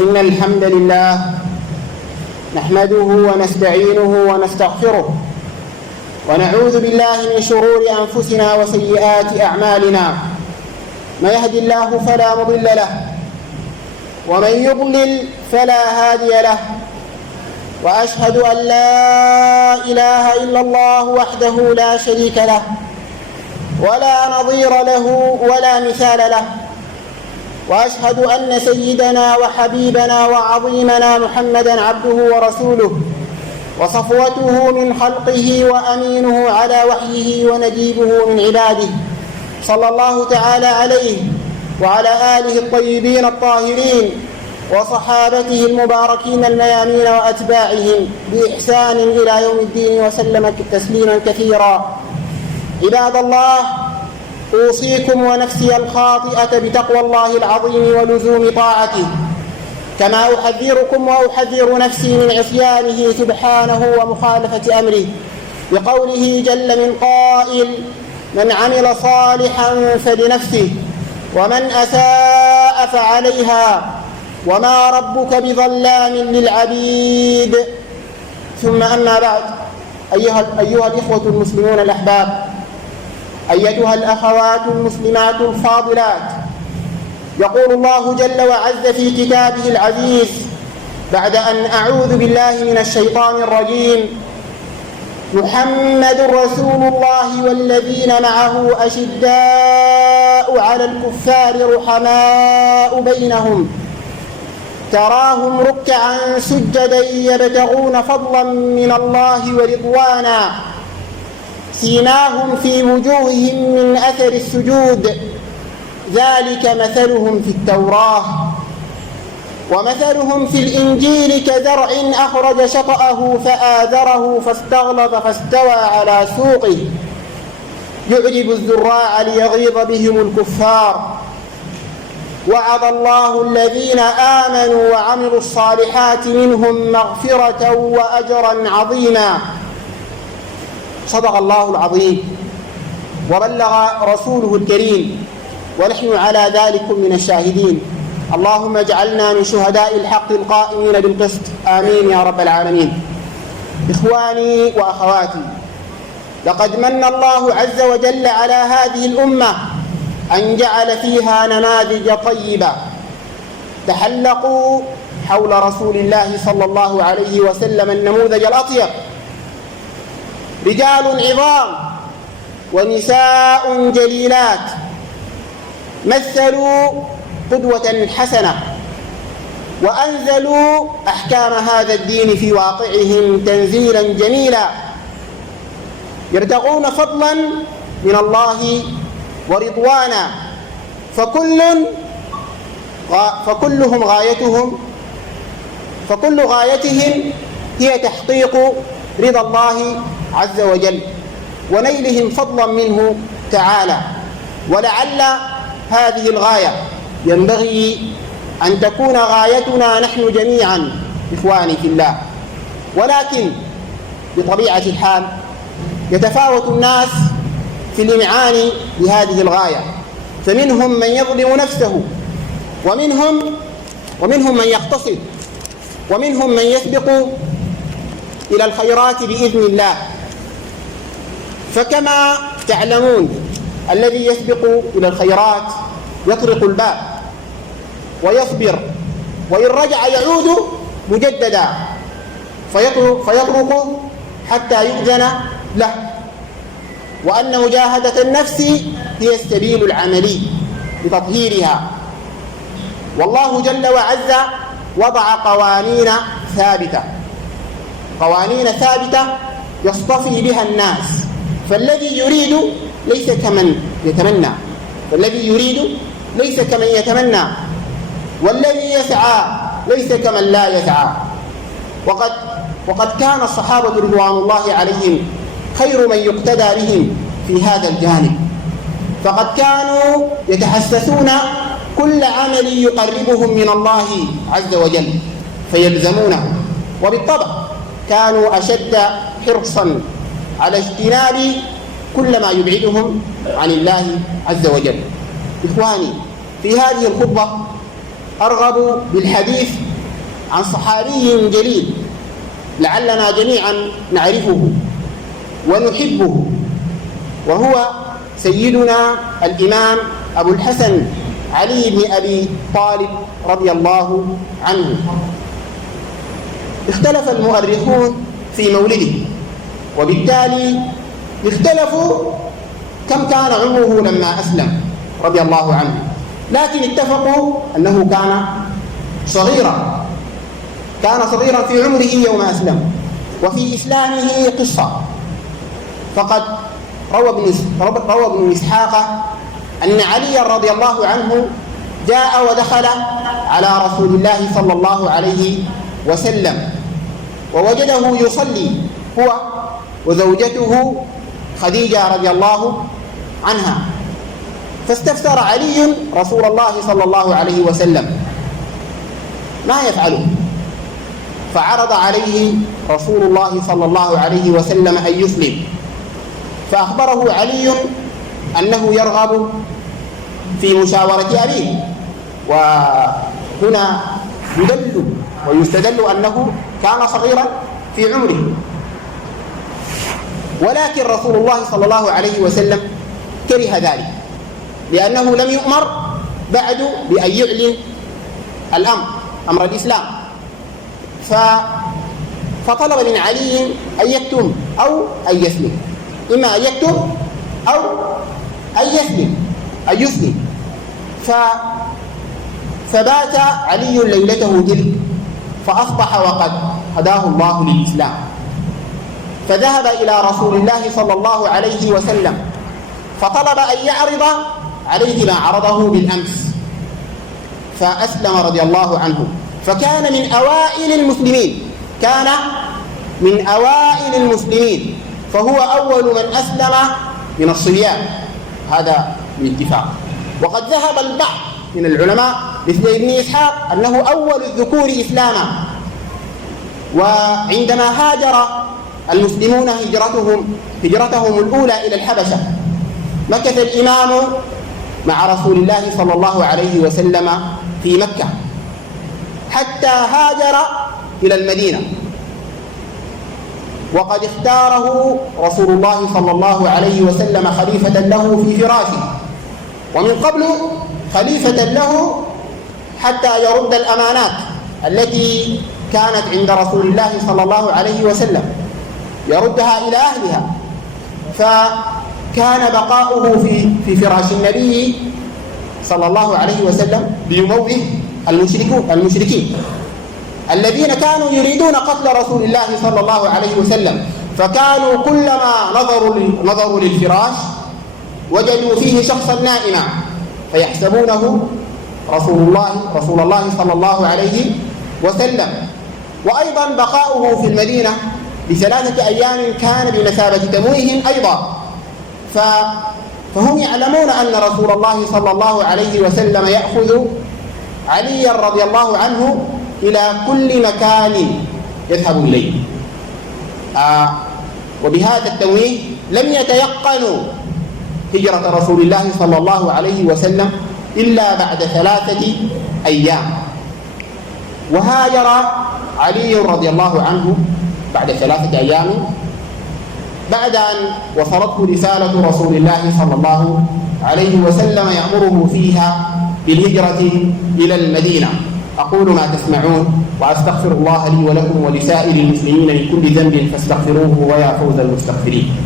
إن الحمد لله نحمده ونستعينه ونستغفره ونعوذ بالله من شرور أنفسنا وسيئات أعمالنا. من يهد الله فلا مضل له ومن يضلل فلا هادي له، وأشهد أن لا إله إلا الله وحده لا شريك له ولا نظير له ولا مثال له، وأشهد أن سيدنا وحبيبنا وعظيمنا محمدًا عبده ورسوله وصفوته من خلقه وأمينه على وحيه ونجيبه من عباده، صلى الله تعالى عليه وعلى آله الطيبين الطاهرين وصحابته المباركين الميامين وأتباعهم بإحسان إلى يوم الدين وسلم تسليما كثيرا. عباد الله، أوصيكم ونفسي الخاطئة بتقوى الله العظيم ولزوم طاعته، كما أحذركم وأحذر نفسي من عصيانه سبحانه ومخالفة أمره، بقوله جل من قائل: من عمل صالحا فلنفسه ومن أساء فعليها وما ربك بظلام للعبيد. ثم أما بعد، أيها الإخوة المسلمون الأحباب، أيتها الأخوات المسلمات الفاضلات، يقول الله جل وعز في كتابه العزيز بعد أن أعوذ بالله من الشيطان الرجيم: محمد رسول الله والذين معه أشداء على الكفار رحماء بينهم تراهم ركعا سجدا يبتغون فضلا من الله ورضوانا سيماهم في وجوههم من أثر السجود ذلك مثلهم في التوراة ومثلهم في الإنجيل كزرع أخرج شطأه فآزره فاستغلظ فاستوى على سوقه يعجب الزراع ليغيظ بهم الكفار. وعد الله الذين آمنوا وعملوا الصالحات منهم مغفرة وأجرا عظيما. صدق الله العظيم وبلغ رسوله الكريم، ونحن على ذلك من الشاهدين. اللهم اجعلنا من شهداء الحق القائمين بالقسط، آمين يا رب العالمين. إخواني وأخواتي، لقد من الله عز وجل على هذه الأمة أن جعل فيها نماذج طيبة تحلقوا حول رسول الله صلى الله عليه وسلم النموذج الأطيب، رجال عظام ونساء جليلات مثلوا قدوة حسنة وأنزلوا أحكام هذا الدين في واقعهم تنزيلا جميلا، يرتقون فضلا من الله ورضوانا، فكل غايتهم هي تحقيق رضا الله عز وجل ونيلهم فضلا منه تعالى. ولعل هذه الغاية ينبغي أن تكون غايتنا نحن جميعا إخواني في الله، ولكن بطبيعة الحال يتفاوت الناس في الإمعان بهذه الغاية، فمنهم من يظلم نفسه ومنهم من يقتصد ومنهم من يسبق إلى الخيرات بإذن الله. فكما تعلمون الذي يسبق إلى الخيرات يطرق الباب ويصبر، وإن رجع يعود مجددا فيطرق حتى يؤذن له، وأن مجاهدة النفس هي السبيل العملي لتطهيرها. والله جل وعز وضع قوانين ثابتة يصطفي بها الناس، فالذي يريد ليس كمن يتمنى، والذي يسعى ليس كمن لا يسعى. وقد كان الصحابة رضوان الله عليهم خير من يقتدى بهم في هذا الجانب، فقد كانوا يتحسسون كل عمل يقربهم من الله عز وجل فيلزمونه، وبالطبع كانوا أشد حرصا على اجتناب كل ما يبعدهم عن الله عز وجل. إخواني، في هذه الخطبة أرغب بالحديث عن صحابي جليل لعلنا جميعا نعرفه ونحبه، وهو سيدنا الإمام أبو الحسن علي بن أبي طالب رضي الله عنه. اختلف المؤرخون في مولده، وبالتالي اختلفوا كم كان عمره لما أسلم رضي الله عنه، لكن اتفقوا أنه كان صغيرا في عمره يوم أسلم. وفي إسلامه قصة، فقد روى ابن إسحاق أن علي رضي الله عنه جاء ودخل على رسول الله صلى الله عليه وسلم، ووجده يصلي هو وزوجته خديجة رضي الله عنها، فاستفسر علي رسول الله صلى الله عليه وسلم ما يفعله، فعرض عليه رسول الله صلى الله عليه وسلم أن يسلم، فأخبره علي أنه يرغب في مشاورة أبيه، وهنا يدل ويستدل أنه كان صغيرا في عمره. ولكن رسول الله صلى الله عليه وسلم كره ذلك، لأنه لم يؤمر بعد بأن يعلن أمر الإسلام، فطلب من علي أن يكتم أو أن يسلم، إما أن يكتم أو أن يسلم. فبات علي ليلته تلك، فأصبح وقد هداه الله للإسلام، فذهب إلى رسول الله صلى الله عليه وسلم فطلب أن يعرض عليه ما عرضه بالأمس، فأسلم رضي الله عنه، فكان من أوائل المسلمين، فهو أول من أسلم من الصبيان، هذا بالاتفاق. وقد ذهب البعض من العلماء مثل ابن إسحاق أنه أول الذكور إسلاما. وعندما هاجر المسلمون هجرتهم الأولى إلى الحبشة، مكث الإمام مع رسول الله صلى الله عليه وسلم في مكة حتى هاجر إلى المدينة، وقد اختاره رسول الله صلى الله عليه وسلم خليفة له في فراشه، ومن قبل خليفة له حتى يرد الأمانات التي كانت عند رسول الله صلى الله عليه وسلم، يردها إلى أهلها. فكان بقاؤه في فراش النبي صلى الله عليه وسلم ليموه المشركين الذين كانوا يريدون قتل رسول الله صلى الله عليه وسلم، فكانوا كلما نظروا للفراش وجدوا فيه شخصا نائما فيحسبونه رسول الله صلى الله عليه وسلم. وأيضا بقاؤه في المدينة ل3 أيام كان بمثابة تمويه أيضا، فهم يعلمون أن رسول الله صلى الله عليه وسلم يأخذ عليا رضي الله عنه إلى كل مكان يذهب إليه. وبهذا التمويه لم يتيقنوا هجرة رسول الله صلى الله عليه وسلم إلا بعد 3 أيام. وهاجر علي رضي الله عنه بعد 3 أيام بعد أن وصلته رسالة رسول الله صلى الله عليه وسلم يأمره فيها بالهجرة إلى المدينة. أقول ما تسمعون وأستغفر الله لي ولكم ولسائر المسلمين من كل ذنب فاستغفروه ويا فوز المستغفرين.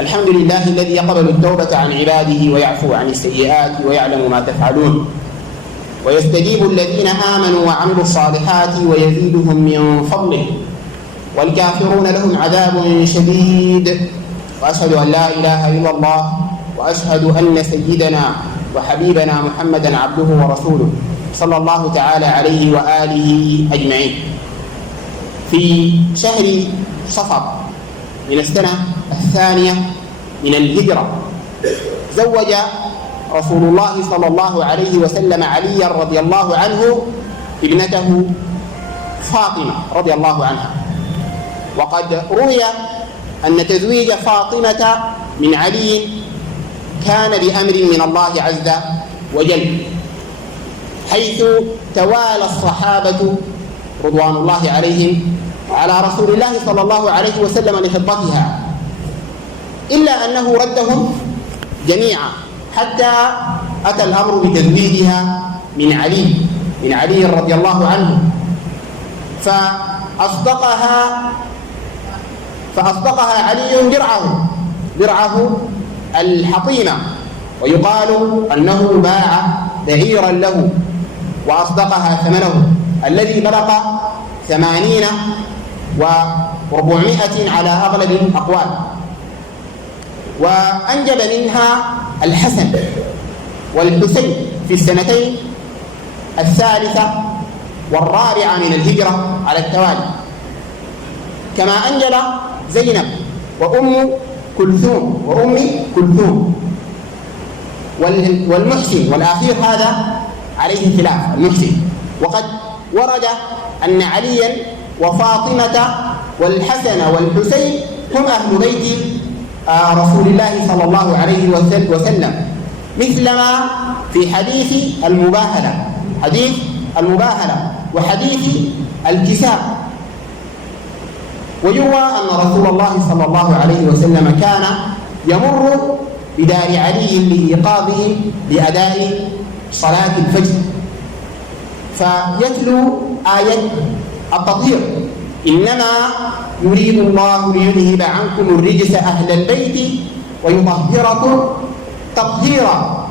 الحمد لله الذي يقبل التوبة عن عباده ويعفو عن السيئات ويعلم ما تفعلون، ويستجيب الذين آمنوا وعملوا الصالحات ويزيدهم من فضله، والكافرون لهم عذاب شديد. وأشهد أن لا إله إلا الله، وأشهد أن سيدنا وحبيبنا محمدا عبده ورسوله صلى الله تعالى عليه وآله أجمعين. في شهر صفر من السنة 2 من الهجرة زوج رسول الله صلى الله عليه وسلم عليا رضي الله عنه ابنته فاطمة رضي الله عنها. وقد روي أن تزويج فاطمة من علي كان بأمر من الله عز وجل، حيث توالى الصحابة رضوان الله عليهم على رسول الله صلى الله عليه وسلم لخطبتها، إلا أنه ردهم جميعا حتى أتى الأمر بتزويجها من علي رضي الله عنه، فأصدقها علي درعه الحطيمة، ويقال أنه باع بعيرا له وأصدقها ثمنه الذي بلغ 80 و400 على أغلب الأقوال، وأنجب منها الحسن والحسين في السنتين الثالثة والرابعة من الهجرة على التوالي، كما أنجب زينب وأم كلثوم والمحسن، والأخير هذا عليه خلاف المحسن. وقد ورد أن عليا وفاطمة والحسن والحسين هم أهل بيت رسول الله صلى الله عليه وسلم، مثلما في حديث المباهلة وحديث الكساء. ويروى أن رسول الله صلى الله عليه وسلم كان يمر بدار علي لإيقاظه لأداء صلاة الفجر فيتلو آية التطهير: إنما يريد الله ليذهب عنكم الرجس أهل البيت ويطهركم تطهيرا.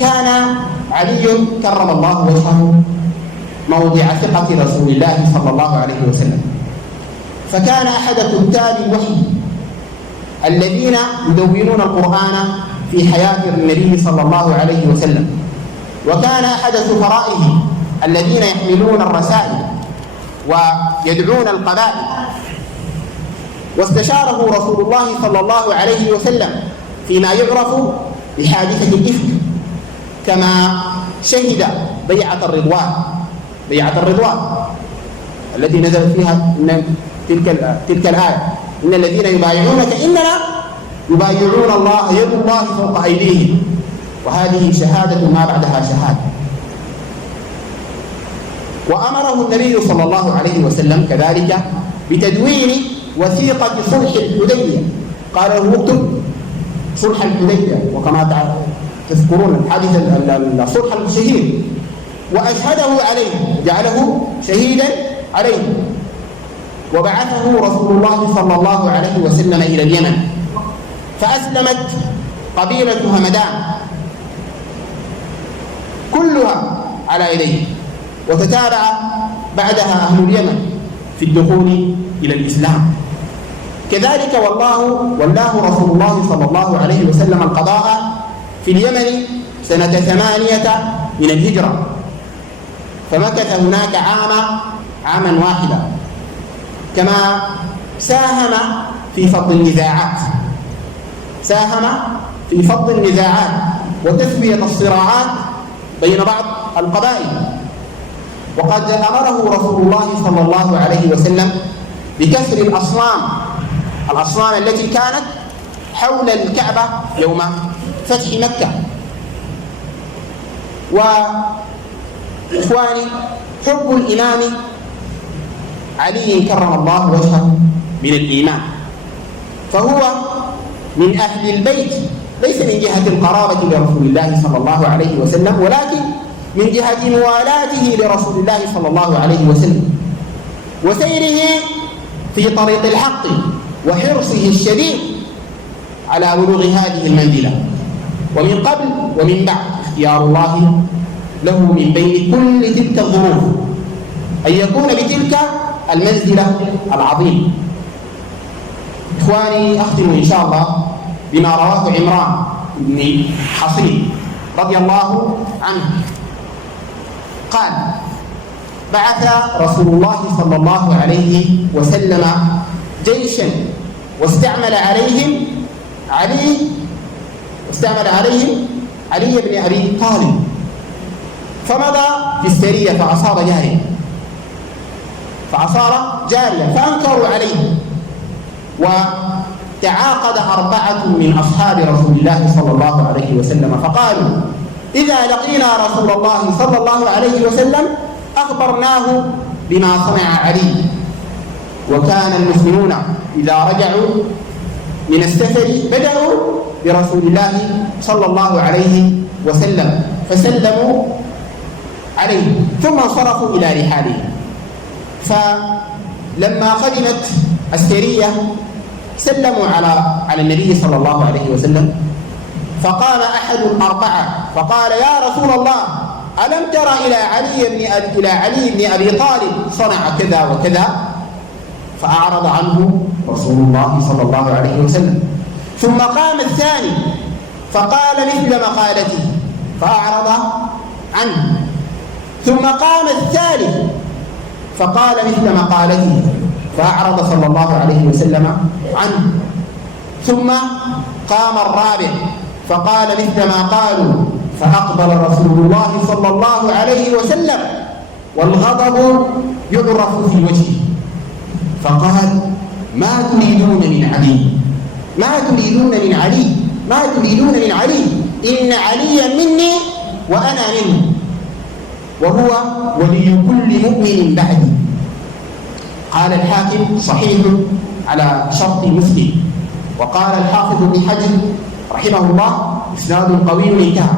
كان علي كرم الله وجهه موضع ثقة رسول الله صلى الله عليه وسلم، فكان أحد كتاب الوحي الذين يدونون القرآن في حياة النبي صلى الله عليه وسلم، وكان أحد سفرائه الذين يحملون الرسائل ويدعون القبائل. واستشاره رسول الله صلى الله عليه وسلم فيما يعرف بحادثة الإفك، كما شهد بيعة الرضوان التي نزلت فيها تلك الآية: إن الذين يبايعونك إنما يبايعون الله يد الله فوق أيديهم. وهذه شهادة ما بعدها شهادة. وأمره النبي صلى الله عليه وسلم كذلك بتدوين وثيقة صلح الحديبية، قال له: اكتب صلح الحديبية، وكما تذكرون الحادث الصلح الشهير، وأشهده عليه، جعله شهيدا عليه. وبعثه رسول الله صلى الله عليه وسلم إلى اليمن، فأسلمت قبيلة همدان كلها على يديه، وتتابع بعدها أهل اليمن في الدخول إلى الإسلام. كذلك والله رسول الله صلى الله عليه وسلم القضاء في اليمن سنة 8 من الهجرة، فمكث هناك عاما واحدا. كما ساهم في فض النزاعات وتسوية الصراعات بين بعض القبائل. وقد أمره رسول الله صلى الله عليه وسلم بكسر الأصنام التي كانت حول الكعبة يوم فتح مكة. وإخواني، حب الإمام علي كرم الله وجهه من الإيمان، فهو من أهل البيت، ليس من جهة القرابة لرسول الله صلى الله عليه وسلم، ولكن من جهة موالاته لرسول الله صلى الله عليه وسلم وسيره في طريق الحق وحرصه الشديد على بلوغ هذه المنزلة. ومن قبل ومن بعد اختيار الله له من بين كل تلك الظروف أن يكون بتلك المنزلة العظيمة. إخواني، أختم إن شاء الله بما رواه عمران بن حصين رضي الله عنه قال: بعث رسول الله صلى الله عليه وسلم جيشا واستعمل عليهم علي بن أبي طالب، فمضى في السرية فأصاب جاره، فصار جاريا، فأنكروا عليه. وتعاقد 4 من أصحاب رسول الله صلى الله عليه وسلم فقالوا: إذا لقينا رسول الله صلى الله عليه وسلم أخبرناه بما صنع علي. وكان المسلمون إذا رجعوا من السفر بدأوا برسول الله صلى الله عليه وسلم فسلموا عليه ثم انصرفوا إلى رحالهم. فلما قدمت السرية سلموا على النبي صلى الله عليه وسلم، فقام أحد ال4 فقال: يا رسول الله، ألم تر إلى علي بن أبي طالب صنع كذا وكذا؟ فأعرض عنه رسول الله صلى الله عليه وسلم. ثم قام الثاني فقال مثل مقالته فأعرض عنه. ثم قام الثالث فقال مثل مقالته فأعرض صلى الله عليه وسلم عنه. ثم قام الرابع فقال مثل ما قالوا، فأقبل رسول الله صلى الله عليه وسلم والغضب يعرف في وجهه، فقال: ما تريدون من علي؟ ما تريدون من علي؟ ما تريدون من علي؟ إن عليا مني وأنا منه، وهو ولي كل مؤمن بعدي. قال الحاكم: صحيح على شرط مسلم. وقال الحافظ ابن حجر رحمه الله: إسناد قوي انتهى.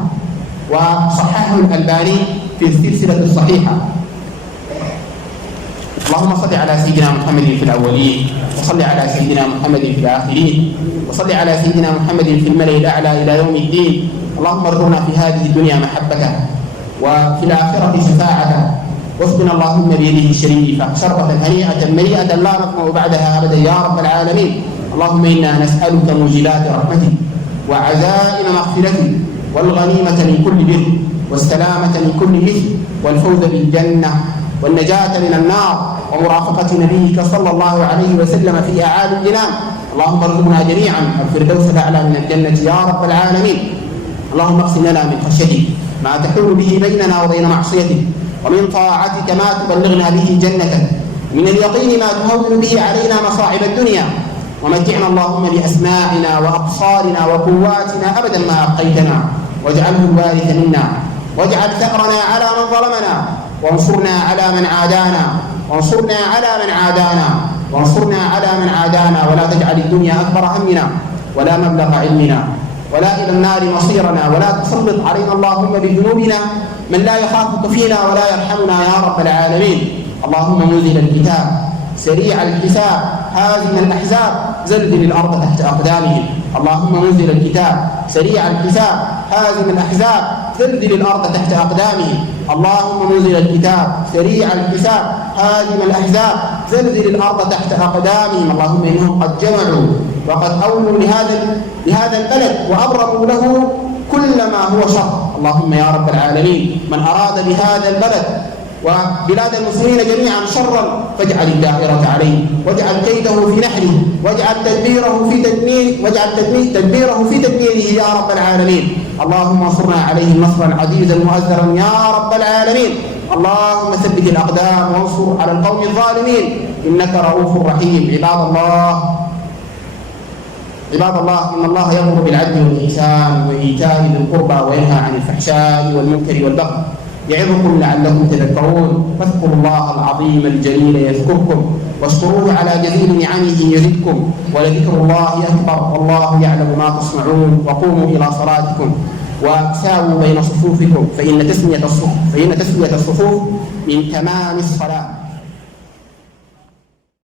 وصححه الألباني في السلسلة الصحيحة. اللهم صل على سيدنا محمد في الأولين، وصل على سيدنا محمد في الآخرين، وصل على سيدنا محمد في الملأ الأعلى إلى يوم الدين. اللهم ارزقنا في هذه الدنيا محبته، وفي الآخرة شفاعته، واسقنا اللهم بيده الشريفة شربة هنيئة مريئة لا نطمع بعدها أبدا يا رب العالمين. اللهم إنا نسألك موجبات رحمتك وعزائم مغفرتك والغنيمة من كل بر والسلامة من كل إثم والفوز بالجنة والنجاة من النار ومرافقة نبيك صلى الله عليه وسلم في أعالي الجنان. اللهم ارزقنا جميعا الفردوس الأعلى من الجنة يا رب العالمين. اللهم اقسم لنا من خشيتك ما تحول به بيننا وبين معصيتك، ومن طاعتك ما تبلغنا به جنتك، من اليقين ما تهون به علينا مصاعب الدنيا، ومتعنا اللهم بأسماعنا وأبصارنا وقواتنا أبدا ما أبقيتنا، واجعله الوارث منا، واجعل ثأرنا على من ظلمنا، وانصرنا على من عادانا، وانصرنا على من عادانا، وانصرنا على من عادانا، ولا تجعل الدنيا أكبر همنا ولا مبلغ علمنا ولا إلى النار مصيرنا، ولا تسلط علينا اللهم بذنوبنا من لا يخافك فينا ولا يرحمنا يا رب العالمين. اللهم منزل الكتاب سريع الحساب هازم الأحزاب زلزل الأرض تحت أقدامهم. اللهم منزل الكتاب سريع الحساب هازم الأحزاب زلزل الأرض تحت أقدامهم. اللهم منزل الكتاب سريع الحساب هازم الأحزاب زلزل الأرض تحت أقدامهم. اللهم إنهم قد جمعوا وقد أولوا لهذا البلد وأبرموا له كل ما هو شر. اللهم يا رب العالمين من أراد بهذا البلد وبلاد المسلمين جميعا شرا فاجعل الدائرة عليه، واجعل كيده في نحره، واجعل تدبيره في تدميره يا رب العالمين. اللهم انصرنا عليهم نصرا عزيزا مؤزرا يا رب العالمين. اللهم ثبت الأقدام وانصر على القوم الظالمين إنك رؤوف رحيم. عباد الله إن الله يأمر بالعدل والإحسان وإيتاء ذي القربى وينهى عن الفحشاء والمنكر والبغي يعظكم لعلكم تذكرون. فاذكروا الله العظيم الجليل يذكركم واشكروه على جزيل نعمه يزدكم ولذكر الله أكبر والله يعلم ما تصنعون. وقوموا إلى صلاتكم وساووا بين صفوفكم فإن تسوية الصفوف من تمام الصلاة.